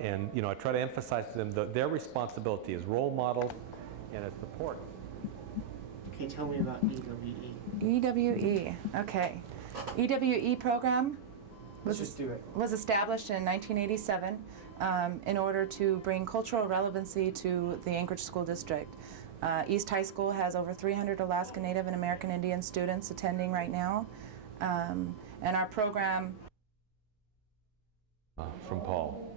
And I try to emphasize to them their responsibility as role models and as support. Okay, tell me about EWE. EWE, okay. EWE program Let's just do it. was established in 1987 in order to bring cultural relevancy to the Anchorage School District. East High School has over 300 Alaska Native and American Indian students attending right now. And our program... From Paul.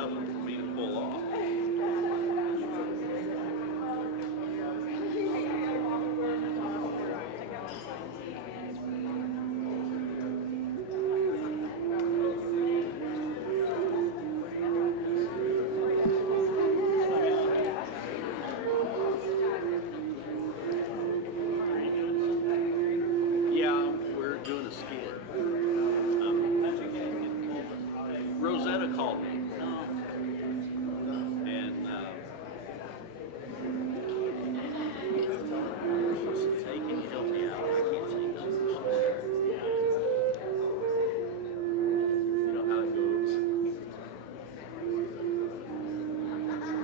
tough one for me to pull off. Yeah, we're doing a skit. Rosetta called me. And she says, hey, can you help me out? I can't sing super slow. You know how it goes.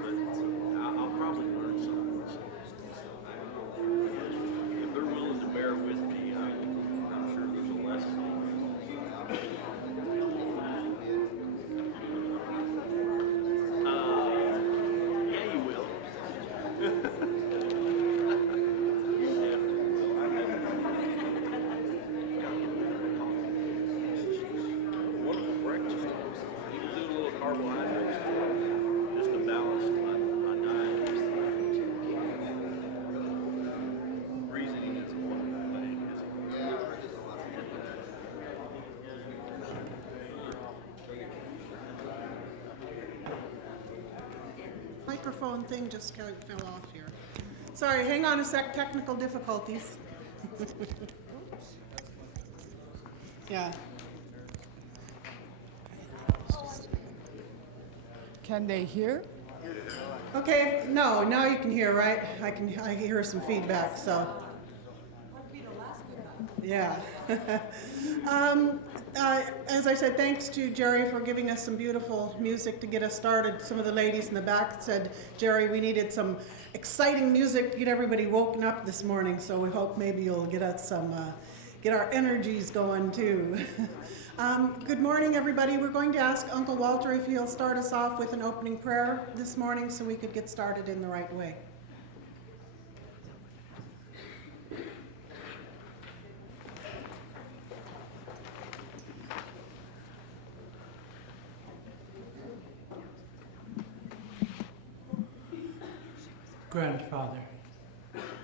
But I'll probably learn something. If they're willing to bear with me, I'm sure there's a lesson. Yeah, you will. Wonderful breakfast. You can do a little carbohydrates just to balance my diet. Reasoning is a wonderful thing. Microphone thing just fell off here. Sorry, hang on a sec, technical difficulties. Yeah. Can they hear? Okay, no, now you can hear, right? I hear some feedback, so. Yeah. As I said, thanks to Jerry for giving us some beautiful music to get us started. Some of the ladies in the back said, Jerry, we needed some exciting music to get everybody woken up this morning, so we hope maybe you'll get us some, get our energies going too. Good morning, everybody. We're going to ask Uncle Walter if he'll start us off with an opening prayer this morning so we could get started in the right way. Grandfather,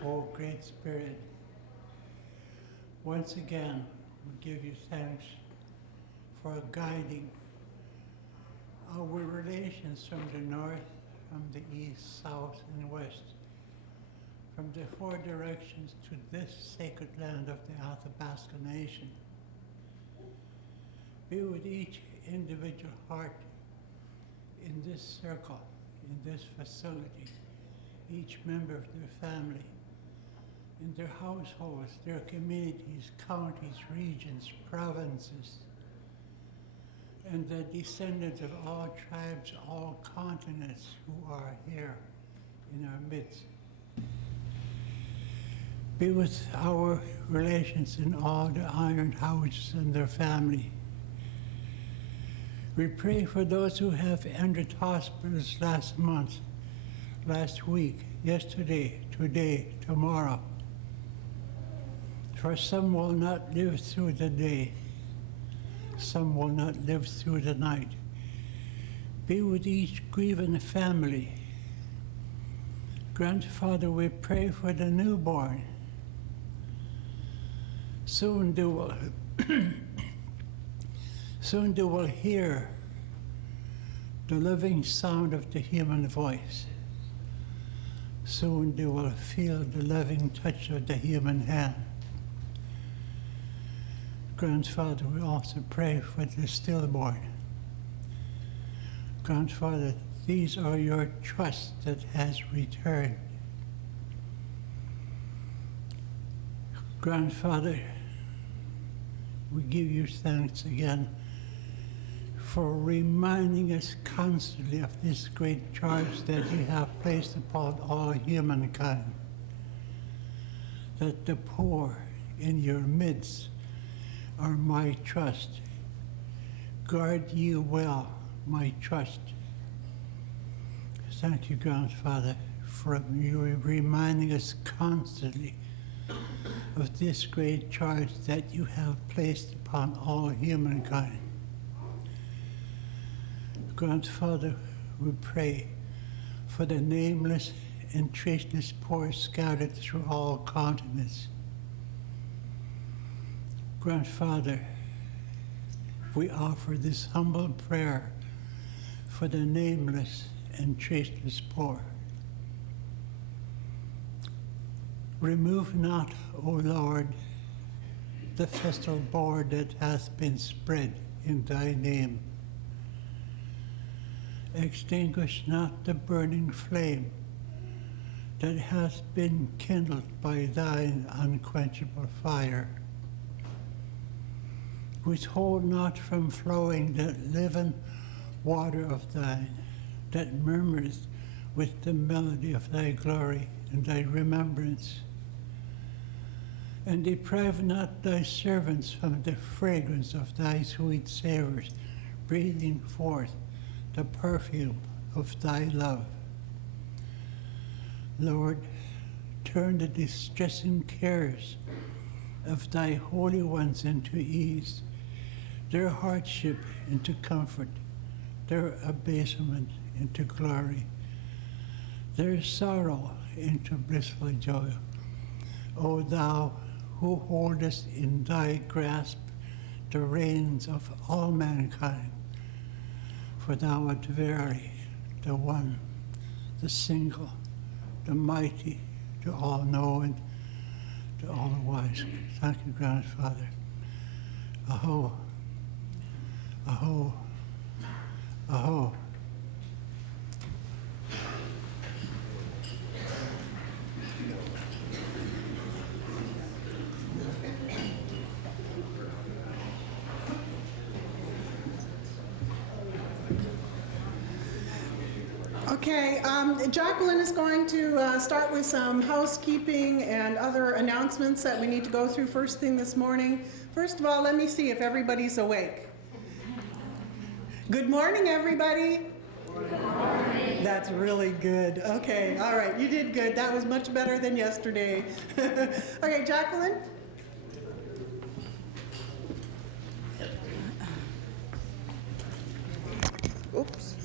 O Great Spirit, once again we give you thanks for guiding our relations from the north, from the east, south, and west, from the four directions to this sacred land of the Athabasca Nation. Be with each individual heart in this circle, in this facility, each member of their family, in their households, their communities, counties, regions, provinces, and the descendants of all tribes, all continents who are here in our midst. Be with our relations in all the iron houses and their family. We pray for those who have entered hospitals last month, last week, yesterday, today, tomorrow. For some will not live through the day. Some will not live through the night. Be with each grieving family. Grandfather, we pray for the newborn. Soon they will soon they will hear the living sound of the human voice. Soon they will feel the loving touch of the human hand. Grandfather, we also pray for the stillborn. Grandfather, these are your trust that has returned. Grandfather, we give you thanks again for reminding us constantly of this great charge that you have placed upon all humankind, that the poor in your midst are my trust. Guard you well, my trust. Thank you, Grandfather, for you reminding us constantly of this great charge that you have placed upon all humankind. Grandfather, we pray for the nameless and traceless poor scattered through all continents. Grandfather, we offer this humble prayer for the nameless and traceless poor. Remove not, O Lord, the festal board that hath been spread in thy name. Extinguish not the burning flame that hath been kindled by thine unquenchable fire. Withhold not from flowing that living water of thine, that murmurs with the melody of thy glory and thy remembrance. And deprive not thy servants from the fragrance of thy sweet savors, breathing forth the perfume of thy love. Lord, turn the distressing cares of thy holy ones into ease, their hardship into comfort, their abasement into glory, their sorrow into blissful joy. O thou who holdest in thy grasp the reins of all mankind, for thou art verily the one, the single, the mighty, the all-knowing, the all-wise. Thank you, Grandfather. Aho, aho, aho. Okay, Jacqueline is going to start with some housekeeping and other announcements that we need to go through first thing this morning. First of all, let me see if everybody's awake. Good morning, everybody. Good morning. That's really good. Okay, all right, you did good. That was much better than yesterday. Okay, Jacqueline? Oops.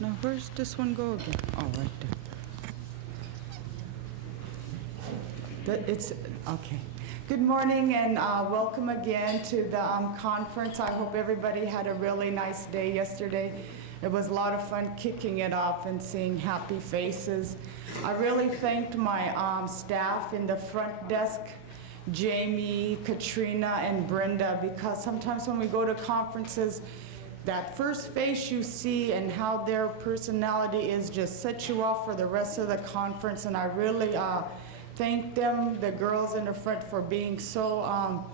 Now, where's this one go again? Oh, right there. It's okay. Good morning and welcome again to the conference. I hope everybody had a really nice day yesterday. It was a lot of fun kicking it off and seeing happy faces. I really thanked my staff in the front desk, Jamie, Katrina, and Brenda, because sometimes when we go to conferences, that first face you see and how their personality is just set you off for the rest of the conference. And I really thank them, the girls in the front, for being so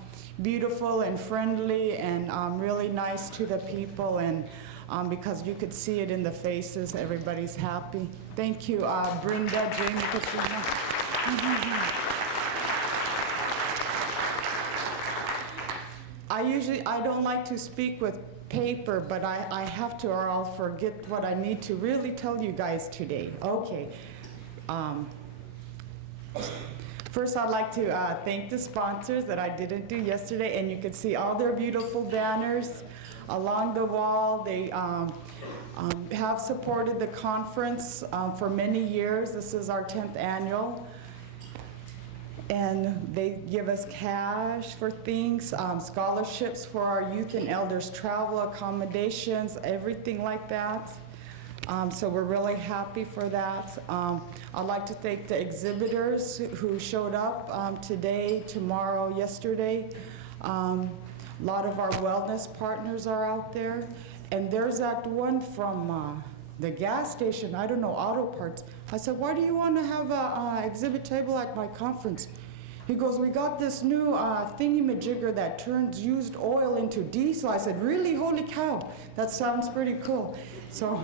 beautiful and friendly and really nice to the people. And because you could see it in the faces, everybody's happy. Thank you, Brenda, Jamie, Katrina. I don't like to speak with paper, but I have to or I'll forget what I need to really tell you guys today. Okay. First, I'd like to thank the sponsors that I didn't do yesterday, and you can see all their beautiful banners along the wall. They have supported the conference for many years. This is our 10th annual. And they give us cash for things, scholarships for our youth and elders, travel, accommodations, everything like that. So we're really happy for that. I'd like to thank the exhibitors who showed up today, tomorrow, yesterday. A lot of our wellness partners are out there. And there's that one from the gas station, I don't know, auto parts. I said, why do you want to have an exhibit table at my conference? He goes, we got this new thingy-majigger that turns used oil into diesel. I said, really? Holy cow, that sounds pretty cool. So,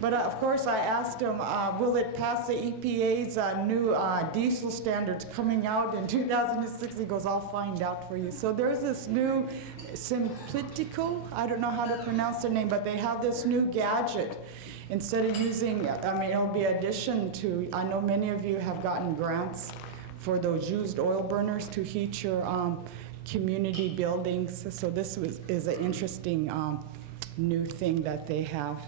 but of course I asked him, will it pass the EPA's new diesel standards coming out in 2006? He goes, I'll find out for you. So there's this new Simplitico, I don't know how to pronounce their name, but they have this new gadget. Instead of using, I mean, it'll be addition to, I know many of you have gotten grants for those used oil burners to heat your community buildings. So this is an interesting new thing that they have.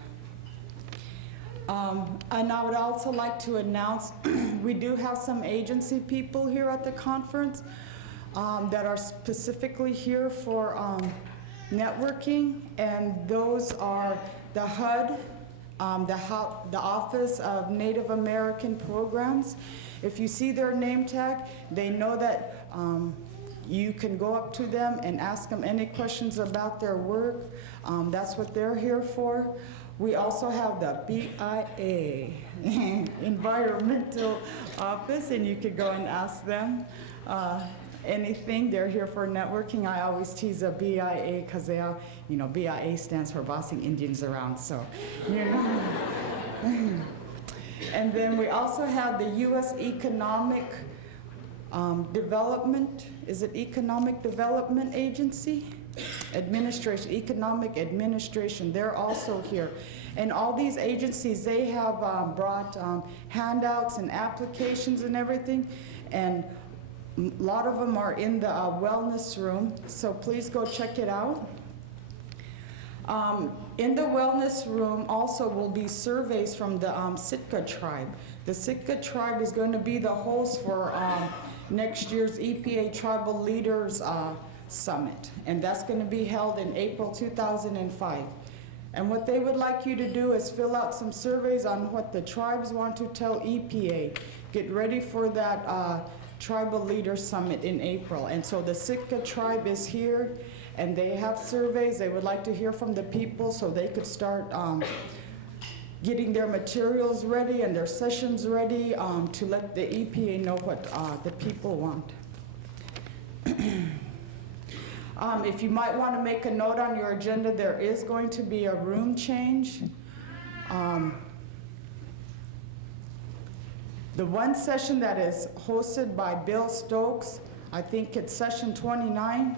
And I would also like to announce, we do have some agency people here at the conference that are specifically here for networking, and those are the HUD, the Office of Native American Programs. If you see their name tag, they know that you can go up to them and ask them any questions about their work. That's what they're here for. We also have the BIA, Environmental Office, and you could go and ask them anything. They're here for networking. I always tease the BIA because they are, you know, BIA stands for Bossing Indians Around, so, you know. And then we also have the U.S. Economic Development, is it Economic Development Agency? Administration, Economic Administration, they're also here. And all these agencies, they have brought handouts and applications and everything, and a lot of them are in the wellness room, so please go check it out. In the wellness room also will be surveys from the Sitka tribe. The Sitka tribe is going to be the host for next year's EPA Tribal Leaders Summit, and that's going to be held in April 2005. And what they would like you to do is fill out some surveys on what the tribes want to tell EPA. Get ready for that Tribal Leaders Summit in April. And so the Sitka tribe is here, and they have surveys. They would like to hear from the people so they could start getting their materials ready and their sessions ready to let the EPA know what the people want. If you might want to make a note on your agenda, there is going to be a room change. The one session that is hosted by Bill Stokes, I think it's session 29,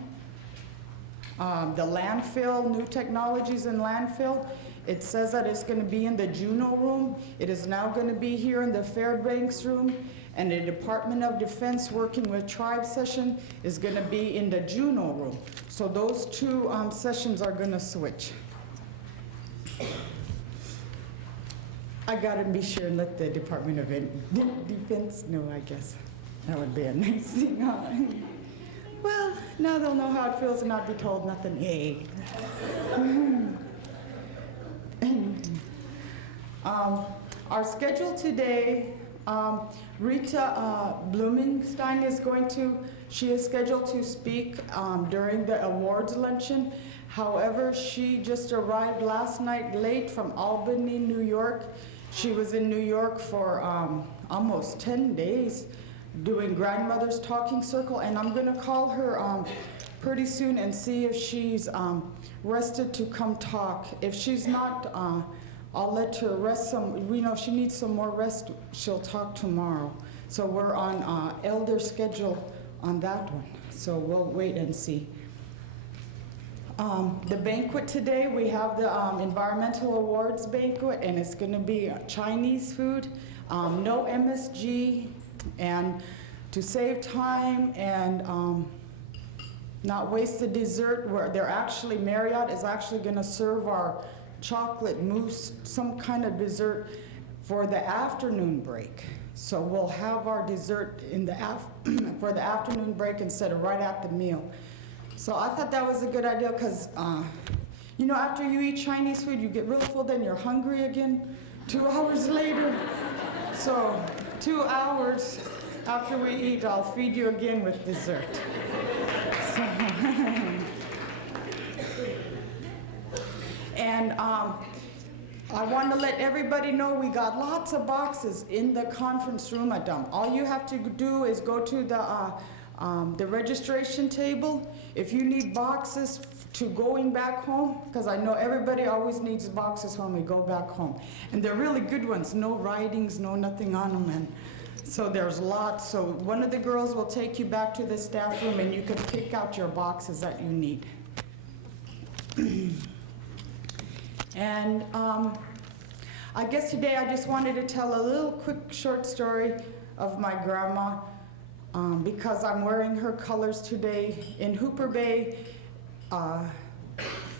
the landfill, new technologies in landfill. It says that it's going to be in the Juneau room. It is now going to be here in the Fairbanks room. And the Department of Defense working with tribe session is going to be in the Juneau room. So those two sessions are going to switch. I got to be sure and let the Department of Defense know, I guess. That would be a nice thing, huh? Well, now they'll know how it feels to not be told nothing. Hey. Our schedule today, Rita Blumenstein is she is scheduled to speak during the awards luncheon. However, she just arrived last night late from Albany, New York. She was in New York for almost 10 days doing Grandmother's Talking Circle, and I'm gonna call her pretty soon and see if she's rested to come talk. If she's not, I'll let her rest some. We know if she needs some more rest, she'll talk tomorrow. So we're on elder schedule on that one. So we'll wait and see. The banquet today, we have the Environmental Awards banquet, and it's going to be Chinese food, no MSG, and to save time and not waste the dessert, where Marriott is actually going to serve our chocolate mousse, some kind of dessert for the afternoon break. So we'll have our dessert in the for the afternoon break instead of right at the meal. So I thought that was a good idea because, you know, after you eat Chinese food, you get real full, then you're hungry again 2 hours later. So 2 hours after we eat, I'll feed you again with dessert. So and I want to let everybody know we got lots of boxes in the conference room at Dump. All you have to do is go to the registration table. If you need boxes to going back home, because I know everybody always needs boxes when we go back home. And they're really good ones, no writings, no nothing on them. And so there's lots. So one of the girls will take you back to the staff room and you can pick out your boxes that you need. And I guess today I just wanted to tell a little quick short story of my grandma. because I'm wearing her colors today. In Hooper Bay,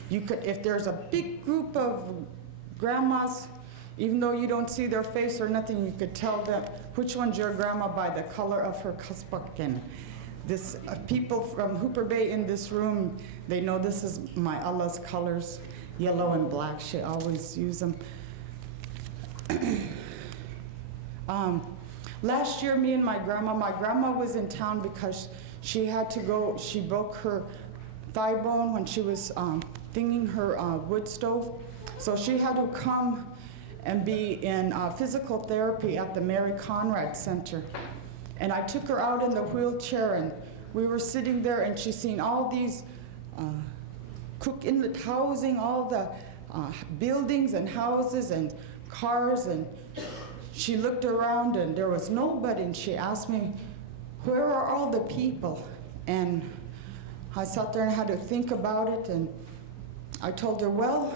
you could, if there's a big group of grandmas, even though you don't see their face or nothing, you could tell them which one's your grandma by the color of her kaspak. And this people from Hooper Bay in this room, they know this is my Allah's colors, yellow and black. She always use them. Last year, me and my grandma was in town because she had to go, she broke her thigh bone when she was thinging her wood stove. So she had to come and be in physical therapy at the Mary Conrad Center. And I took her out in the wheelchair, and we were sitting there, and she seen all these cook inlet housing, all the buildings and houses and cars, and she looked around and there was nobody, and she asked me, where are all the people? And I sat there and had to think about it, and I told her, well,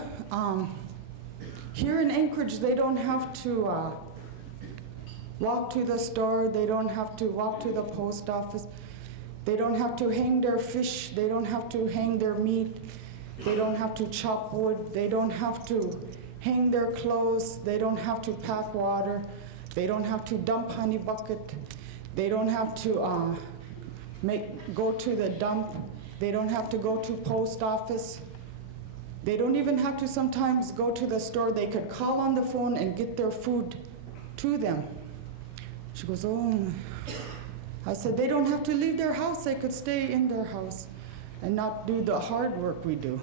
here in Anchorage, they don't have to walk to the store, they don't have to walk to the post office, they don't have to hang their fish, they don't have to hang their meat, they don't have to chop wood, they don't have to hang their clothes, they don't have to pack water, they don't have to dump honey bucket, they don't have to go to the dump, they don't have to go to post office, they don't even have to sometimes go to the store. They could call on the phone and get their food to them. She goes, oh. I said, they don't have to leave their house, they could stay in their house and not do the hard work we do.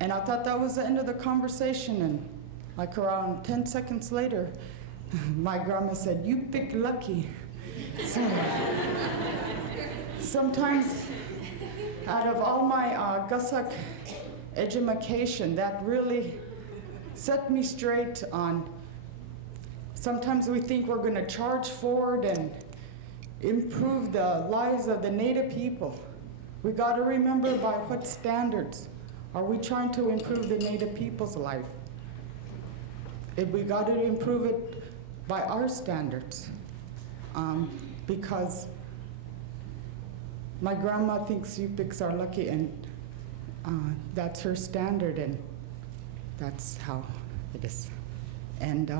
And I thought that was the end of the conversation, and like around 10 seconds later, my grandma said, you pick lucky. So, sometimes out of all my Gasak education, that really set me straight on, sometimes we think we're going to charge forward and improve the lives of the Native people. We got to remember by what standards are we trying to improve the Native people's life. If we got to improve it by our standards, because my grandma thinks Yupiks are lucky, and that's her standard, and that's how it is. And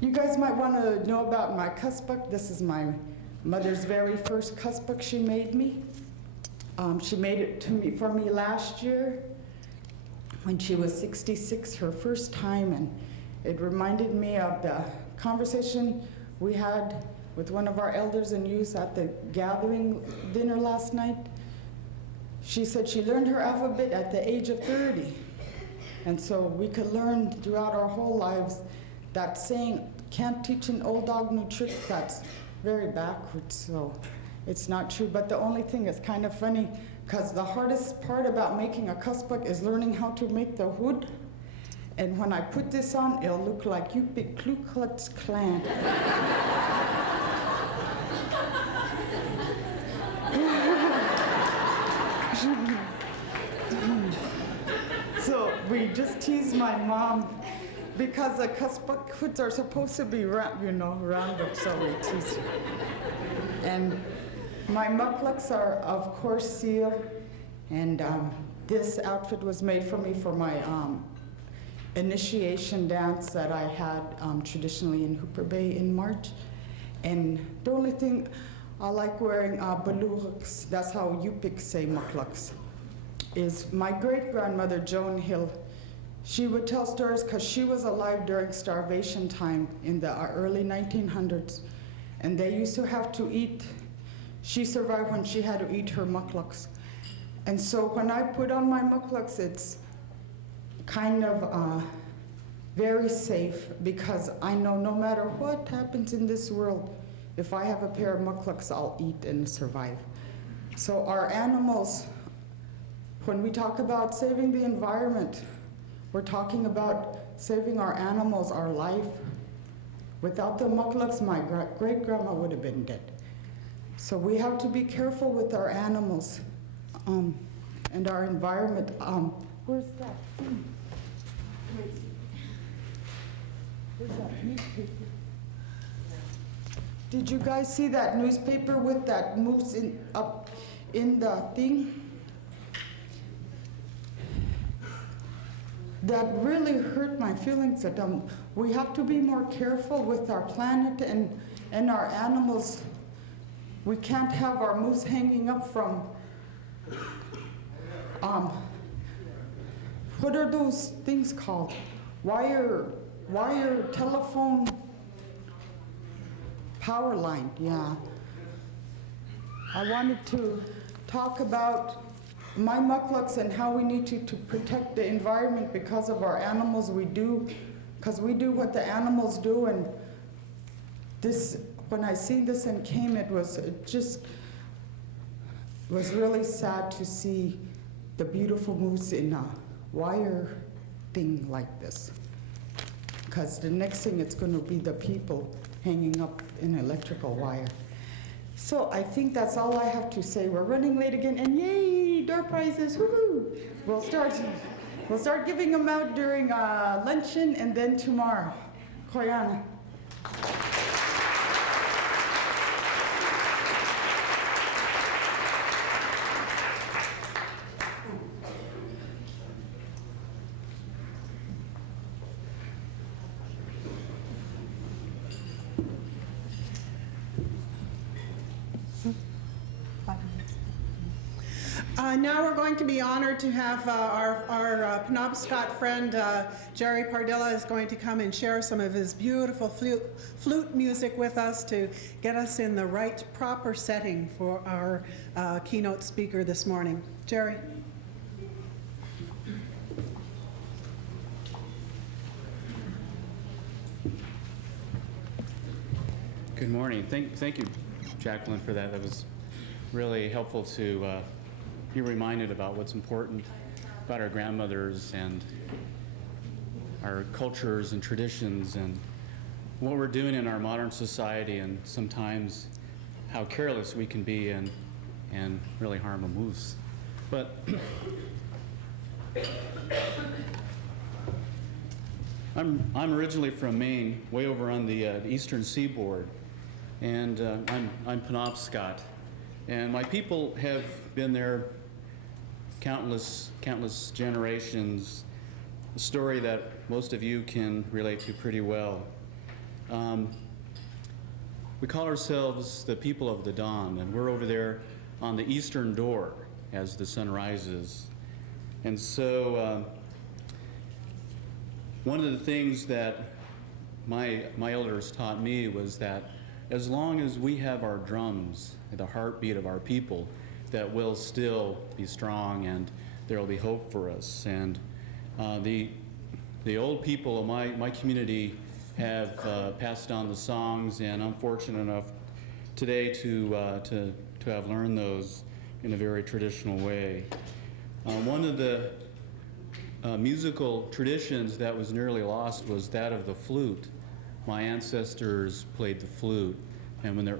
you guys might want to know about my kaspak. This is my mother's very first kaspak she made me. She made it for me last year when she was 66, her first time, and it reminded me of the conversation we had with one of our elders and youth at the gathering dinner last night. She said she learned her alphabet at the age of 30. And so we could learn throughout our whole lives that saying, can't teach an old dog new trick, that's very backwards, so it's not true. But the only thing is kind of funny, because the hardest part about making a kaspak is learning how to make the hood. And when I put this on, it'll look like Yupik Ku Klux Klan. So we just tease my mom because the kaspak hoods are supposed to be rounded, so we tease her. And my muklaks are, of course, seal, and this outfit was made for me for my initiation dance that I had traditionally in Hooper Bay in March. And the only thing I like wearing baluks, that's how Yupiks say muklaks, is my great-grandmother, Joan Hill. She would tell stories because she was alive during starvation time in the early 1900s. And they used to have to eat. She survived when she had to eat her muklaks. And so when I put on my muklaks, it's kind of very safe, because I know no matter what happens in this world, if I have a pair of muklaks, I'll eat and survive. So our animals, when we talk about saving the environment, we're talking about saving our animals, our life. Without the muklaks, my great-grandma would have been dead. So we have to be careful with our animals and our environment. Where's that? Where's that newspaper? Did you guys see that newspaper with that moose up in the thing? That really hurt my feelings. That we have to be more careful with our planet and our animals. We can't have our moose hanging up from, what are those things called? Wire telephone power line, yeah. I wanted to talk about my mucklucks and how we need to protect the environment because of our animals. Because we do what the animals do, and this, when I seen this and came, it was really sad to see the beautiful moose in a wire thing like this. Because the next thing it's going to be the people hanging up in electrical wire. So I think that's all I have to say. We're running late again, and yay, door prizes, woohoo! We'll start giving them out during luncheon and then tomorrow. Koyana. Now we're going to be honored to have our Penobscot friend Jerry Pardilla is going to come and share some of his beautiful flute music with us to get us in the right, proper setting for our keynote speaker this morning. Jerry. Good morning. Thank you, Jacqueline, for that. That was really helpful to be reminded about what's important about our grandmothers and our cultures and traditions and what we're doing in our modern society, and sometimes how careless we can be and really harm a moose. But I'm originally from Maine, way over on the eastern seaboard, and I'm Penobscot, and my people have been there countless generations, a story that most of you can relate to pretty well. We call ourselves the people of the dawn, and we're over there on the eastern door as the sun rises. And so one of the things that my elders taught me was that as long as we have our drums, the heartbeat of our people, that will still be strong and there will be hope for us. And the old people of my community have passed on the songs, and I'm fortunate enough today to have learned those in a very traditional way. One of the musical traditions that was nearly lost was that of the flute. My ancestors played the flute, and when the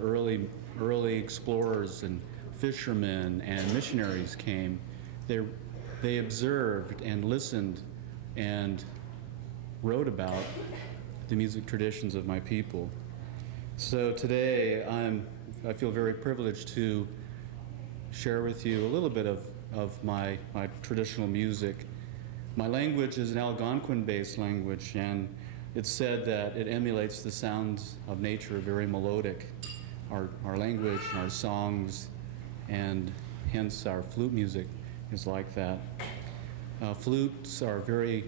early explorers and fishermen and missionaries came, they observed and listened and wrote about the music traditions of my people. So today I feel very privileged to share with you a little bit of my traditional music. My language is an Algonquin-based language, and it's said that it emulates the sounds of nature, very melodic. Our language and our songs, and hence our flute music is like that. Flutes are very